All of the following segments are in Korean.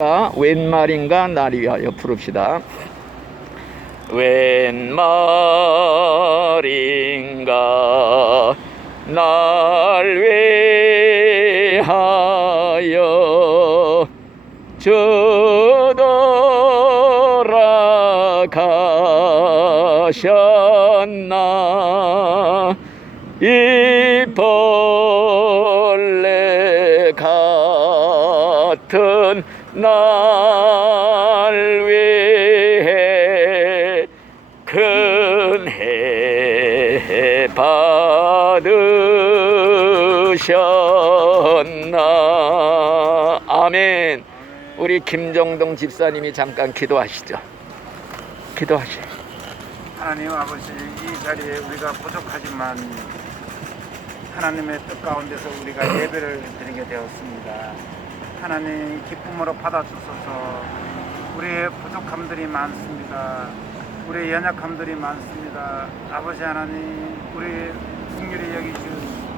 자, 웬 말인가 날 위하여 부릅시다. 웬 말인가 날 위하여 저돌아가셨나 이벌 우리 김정동 집사님이 잠깐 기도하시죠 기도하시죠 하나님 아버지 이 자리에 우리가 부족하지만 하나님의 뜻 가운데서 우리가 예배를 드리게 되었습니다. 하나님 기쁨으로 받아주소서 우리의 부족함들이 많습니다. 우리의 연약함들이 많습니다. 아버지 하나님 우리 국률이 여기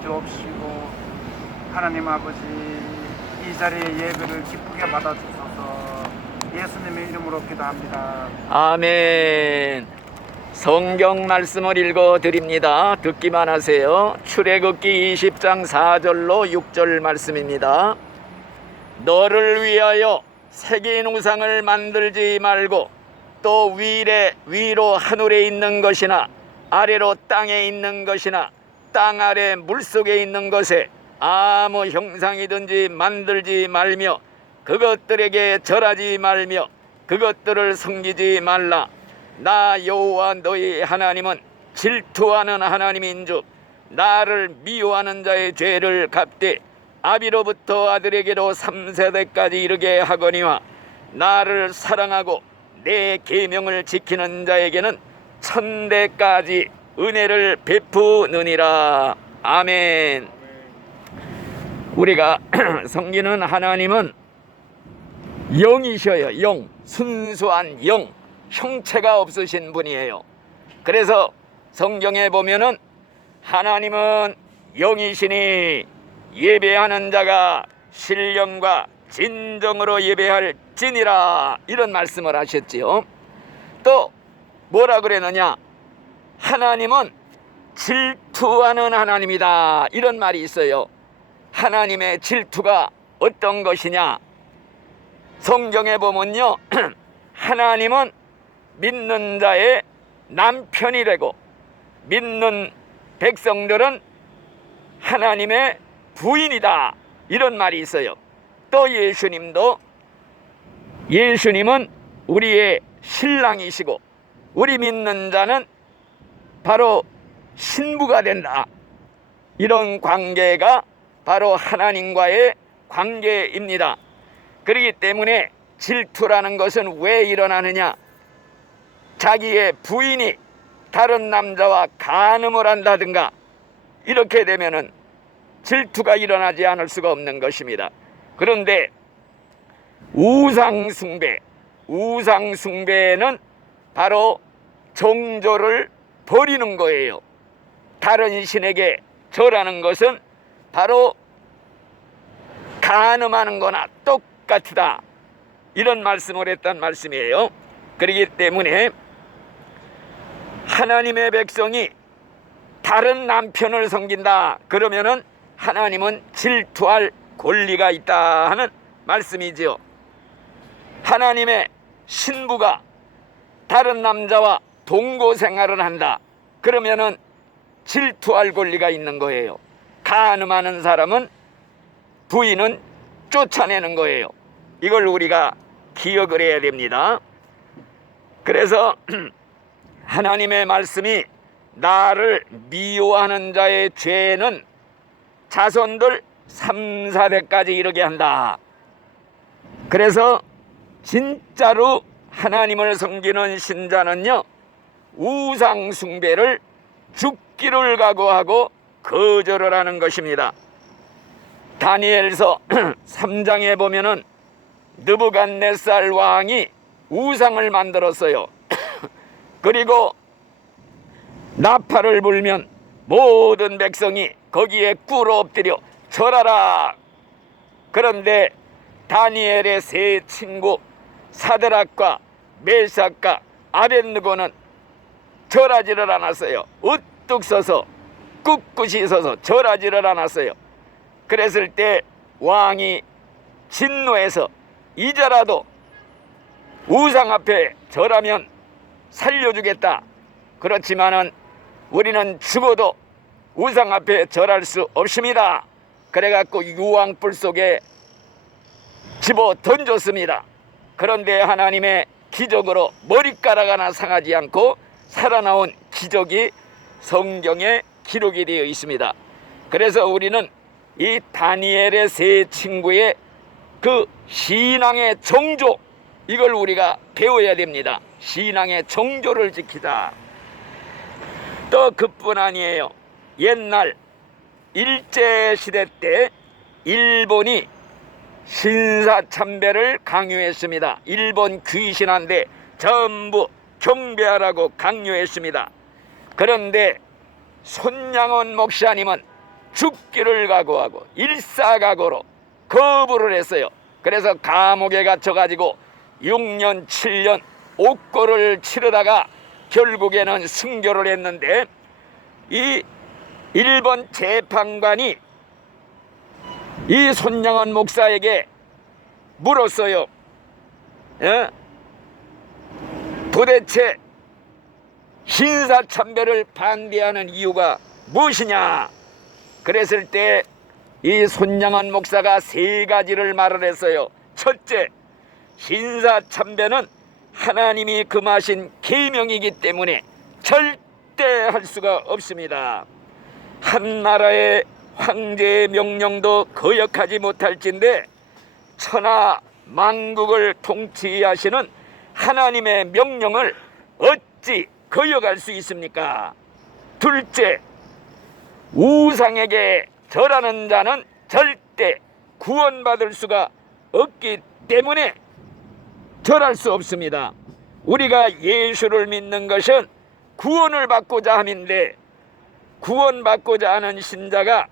주옵시고 하나님 아버지 이 자리에 예배를 기쁘게 받아주소서 예수님의 이름으로 기도합니다. 아멘. 성경 말씀을 읽어 드립니다. 듣기만 하세요. 출애굽기 20장 4절로 6절 말씀입니다. 너를 위하여 세계인 우상을 만들지 말고 또 위래 위로 하늘에 있는 것이나 아래로 땅에 있는 것이나 땅 아래 물 속에 있는 것에 아무 형상이든지 만들지 말며 그것들에게 절하지 말며 그것들을 섬기지 말라. 나 여호와 너희 하나님은 질투하는 하나님인즉 나를 미워하는 자의 죄를 갚되 아비로부터 아들에게로 3세대까지 이르게 하거니와 나를 사랑하고 내 계명을 지키는 자에게는 천대까지 은혜를 베푸느니라. 아멘 우리가 섬기는 하나님은 영이셔요. 영. 순수한 영. 형체가 없으신 분이에요. 그래서 성경에 보면은 하나님은 영이시니 예배하는 자가 신령과 진정으로 예배할 진이라 이런 말씀을 하셨지요. 또 뭐라 그랬느냐? 하나님은 질투하는 하나님이다. 이런 말이 있어요 하나님의 질투가 어떤 것이냐? 성경에 보면요 하나님은 믿는 자의 남편이 되고 믿는 백성들은 하나님의 부인이다. 이런 말이 있어요. 또 예수님도 예수님은 우리의 신랑이시고 우리 믿는 자는 바로 신부가 된다. 이런 관계가 바로 하나님과의 관계입니다 그렇기 때문에 질투라는 것은 왜 일어나느냐 자기의 부인이 다른 남자와 간음을 한다든가 이렇게 되면은 질투가 일어나지 않을 수가 없는 것입니다. 그런데 우상숭배, 우상숭배는 바로 정조를 버리는 거예요. 다른 신에게 절하는 것은 바로 간음하는 거나 똑같다. 이런 말씀을 했단 말씀이에요. 그렇기 때문에 하나님의 백성이 다른 남편을 섬긴다. 그러면은 하나님은 질투할 권리가 있다 하는 말씀이지요. 하나님의 신부가 다른 남자와 동거 생활을 한다. 그러면은 질투할 권리가 있는 거예요. 간음하는 사람은 부인은 쫓아내는 거예요. 이걸 우리가 기억을 해야 됩니다. 그래서 하나님의 말씀이 나를 미워하는 자의 죄는 자손들 3, 4대까지 이르게 한다. 그래서 진짜로 하나님을 섬기는 신자는요, 우상 숭배를 죽기를 각오하고 거절을 하는 것입니다. 다니엘서 3장에 보면은 느부갓네살 왕이 우상을 만들었어요. 그리고 나팔을 불면 모든 백성이 거기에 꿇어 엎드려 절하라. 그런데 다니엘의 세 친구 사드락과 메삭과 아벤느고는 절하지를 않았어요. 우뚝 서서 꿋꿋이 서서 절하지를 않았어요. 그랬을 때 왕이 진노해서 이제라도 우상 앞에 절하면 살려주겠다. 그렇지만은 우리는 죽어도 우상 앞에 절할 수 없습니다. 그래갖고 유황불 속에 집어 던졌습니다. 그런데 하나님의 기적으로 머리카락 하나 상하지 않고 살아나온 기적이 성경에 기록이 되어 있습니다. 그래서 우리는 이 다니엘의 세 친구의 그 신앙의 정조 이걸 우리가 배워야 됩니다. 신앙의 정조를 지키자. 또 그뿐 아니에요. 옛날 일제 시대 때 일본이 신사 참배를 강요했습니다. 일본 귀신한테 전부 경배하라고 강요했습니다. 그런데 손양원 목사님은 죽기를 각오하고 일사각오로 거부를 했어요. 그래서 감옥에 갇혀가지고 6년, 7년 옥고를 치르다가 결국에는 순교를 했는데 이 일본 재판관이 이 손양원 목사에게 물었어요. 예? 도대체 신사참배를 반대하는 이유가 무엇이냐? 그랬을 때 이 손양원 목사가 세 가지를 말을 했어요. 첫째, 신사참배는 하나님이 금하신 계명이기 때문에 절대 할 수가 없습니다. 한 나라의 황제의 명령도 거역하지 못할진데 천하 만국을 통치하시는 하나님의 명령을 어찌 거역할 수 있습니까? 둘째, 우상에게 절하는 자는 절대 구원받을 수가 없기 때문에 절할 수 없습니다. 우리가 예수를 믿는 것은 구원을 받고자 함인데 구원받고자 하는 신자가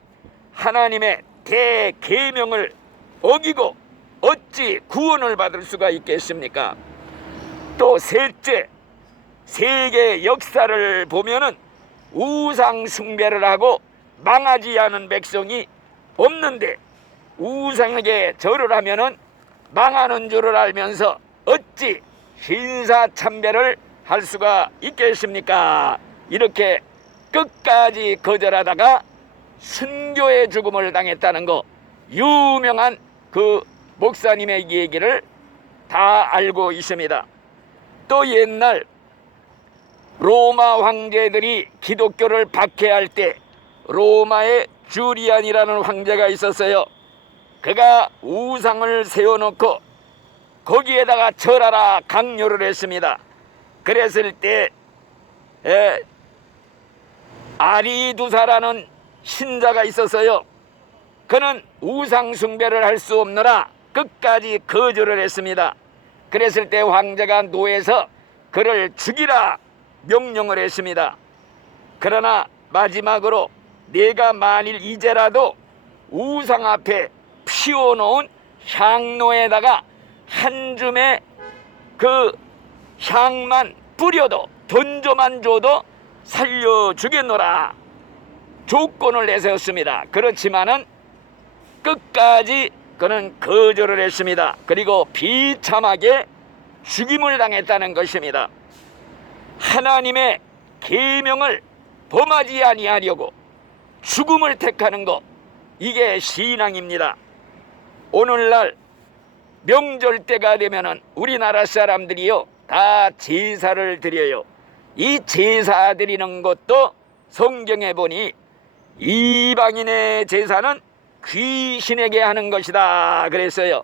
하나님의 대계명을 어기고 어찌 구원을 받을 수가 있겠습니까? 또 셋째, 세계 역사를 보면은 우상 숭배를 하고 망하지 않은 백성이 없는데 우상에게 절을 하면은 망하는 줄을 알면서 어찌 신사참배를 할 수가 있겠습니까? 이렇게 끝까지 거절하다가 순교의 죽음을 당했다는 거 유명한 그 목사님의 얘기를 다 알고 있습니다. 또 옛날 로마 황제들이 기독교를 박해할 때 로마의 주리안이라는 황제가 있었어요. 그가 우상을 세워놓고 거기에다가 절하라 강요를 했습니다. 그랬을 때 에, 아리두사라는 신자가 있었어요. 그는 우상 숭배를 할 수 없느라 끝까지 거절을 했습니다. 그랬을 때 황제가 노해서 그를 죽이라 명령을 했습니다. 그러나 마지막으로 내가 만일 이제라도 우상 앞에 피워놓은 향로에다가 한 줌의 그 향만 뿌려도 던져만 줘도 살려주겠노라 조건을 내세웠습니다. 그렇지만은 끝까지 그는 거절을 했습니다. 그리고 비참하게 죽임을 당했다는 것입니다. 하나님의 계명을 범하지 아니하려고 죽음을 택하는 것 이게 신앙입니다. 오늘날 명절 때가 되면은 우리나라 사람들이요 다 제사를 드려요. 이 제사 드리는 것도 성경에 보니 이방인의 제사는 귀신에게 하는 것이다 그랬어요.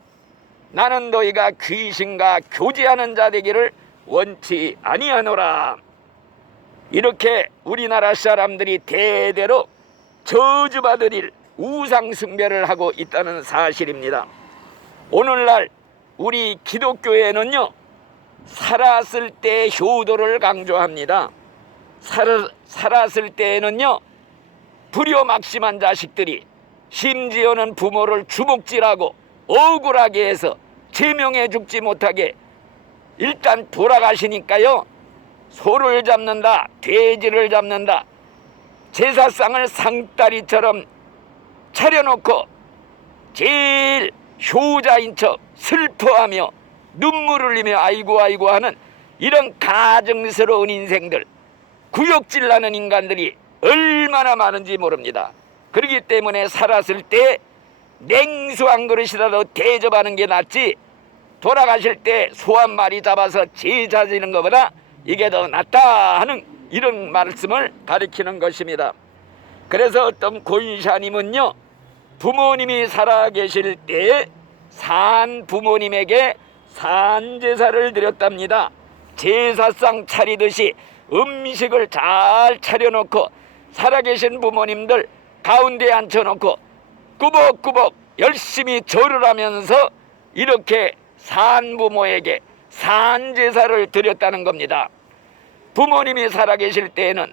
나는 너희가 귀신과 교제하는 자 되기를 원치 아니하노라. 이렇게 우리나라 사람들이 대대로 저주받을 우상 숭배를 하고 있다는 사실입니다. 오늘날 우리 기독교에는요 살았을 때 효도를 강조합니다. 살, 살았을 때에는요 불효막심한 자식들이 심지어는 부모를 주먹질하고 억울하게 해서 제명해 죽지 못하게 일단 돌아가시니까요. 소를 잡는다, 돼지를 잡는다, 제사상을 상다리처럼 차려놓고 제일 효자인 척 슬퍼하며 눈물을 흘리며 아이고 아이고 하는 이런 가정스러운 인생들 구역질 나는 인간들이 얼마나 많은지 모릅니다. 그렇기 때문에 살았을 때 냉수 한 그릇이라도 대접하는 게 낫지 돌아가실 때 소 한 마리 잡아서 제자 지는 것보다 이게 더 낫다 하는 이런 말씀을 가리키는 것입니다. 그래서 어떤 고인샤님은요 부모님이 살아계실 때산 부모님에게 산 제사를 드렸답니다. 제사상 차리듯이 음식을 잘 차려놓고 살아계신 부모님들 가운데 앉혀놓고 꾸벅꾸벅 열심히 절을 하면서 이렇게 산 부모에게 산 제사를 드렸다는 겁니다. 부모님이 살아계실 때에는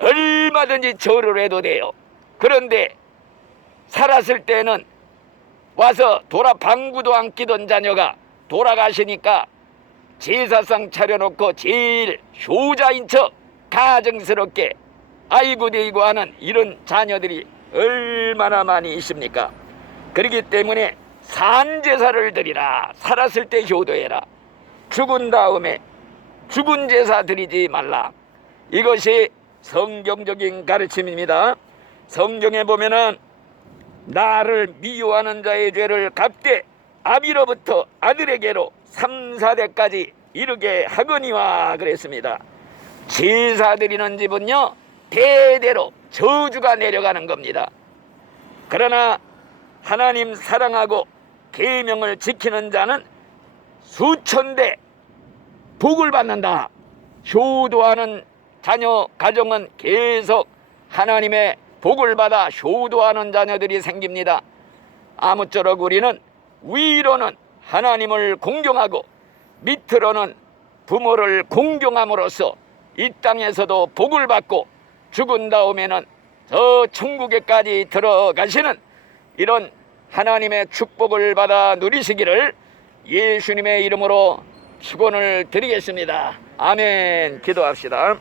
얼마든지 절을 해도 돼요. 그런데 살았을 때는 와서 돌아 방구도 안 끼던 자녀가 돌아가시니까 제사상 차려놓고 제일 효자인 척 가정스럽게 아이고 데이고 하는 이런 자녀들이 얼마나 많이 있습니까? 그렇기 때문에 산제사를 드리라 살았을 때 효도해라 죽은 다음에 죽은 제사 드리지 말라 이것이 성경적인 가르침입니다 성경에 보면은 나를 미워하는 자의 죄를 갚되 아비로부터 아들에게로 3, 4대까지 이르게 하거니와 그랬습니다. 제사 드리는 집은요 대대로 저주가 내려가는 겁니다. 그러나 하나님 사랑하고 계명을 지키는 자는 수천 대 복을 받는다. 효도하는 자녀 가정은 계속 하나님의 복을 받아 효도하는 자녀들이 생깁니다. 아무쪼록 우리는 위로는 하나님을 공경하고 밑으로는 부모를 공경함으로써 이 땅에서도 복을 받고 죽은 다음에는 저 천국에까지 들어가시는 이런 하나님의 축복을 받아 누리시기를 예수님의 이름으로 축원을 드리겠습니다. 아멘. 기도합시다.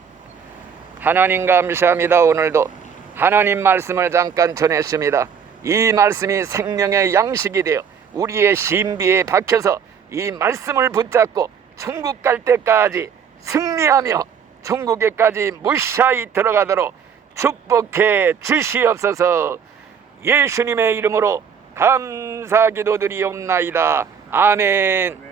하나님 감사합니다. 오늘도 하나님 말씀을 잠깐 전했습니다. 이 말씀이 생명의 양식이 되어 우리의 신비에 박혀서 이 말씀을 붙잡고 천국 갈 때까지 승리하며 천국에까지 무사히 들어가도록 축복해 주시옵소서 예수님의 이름으로 감사 기도드리옵나이다. 아멘.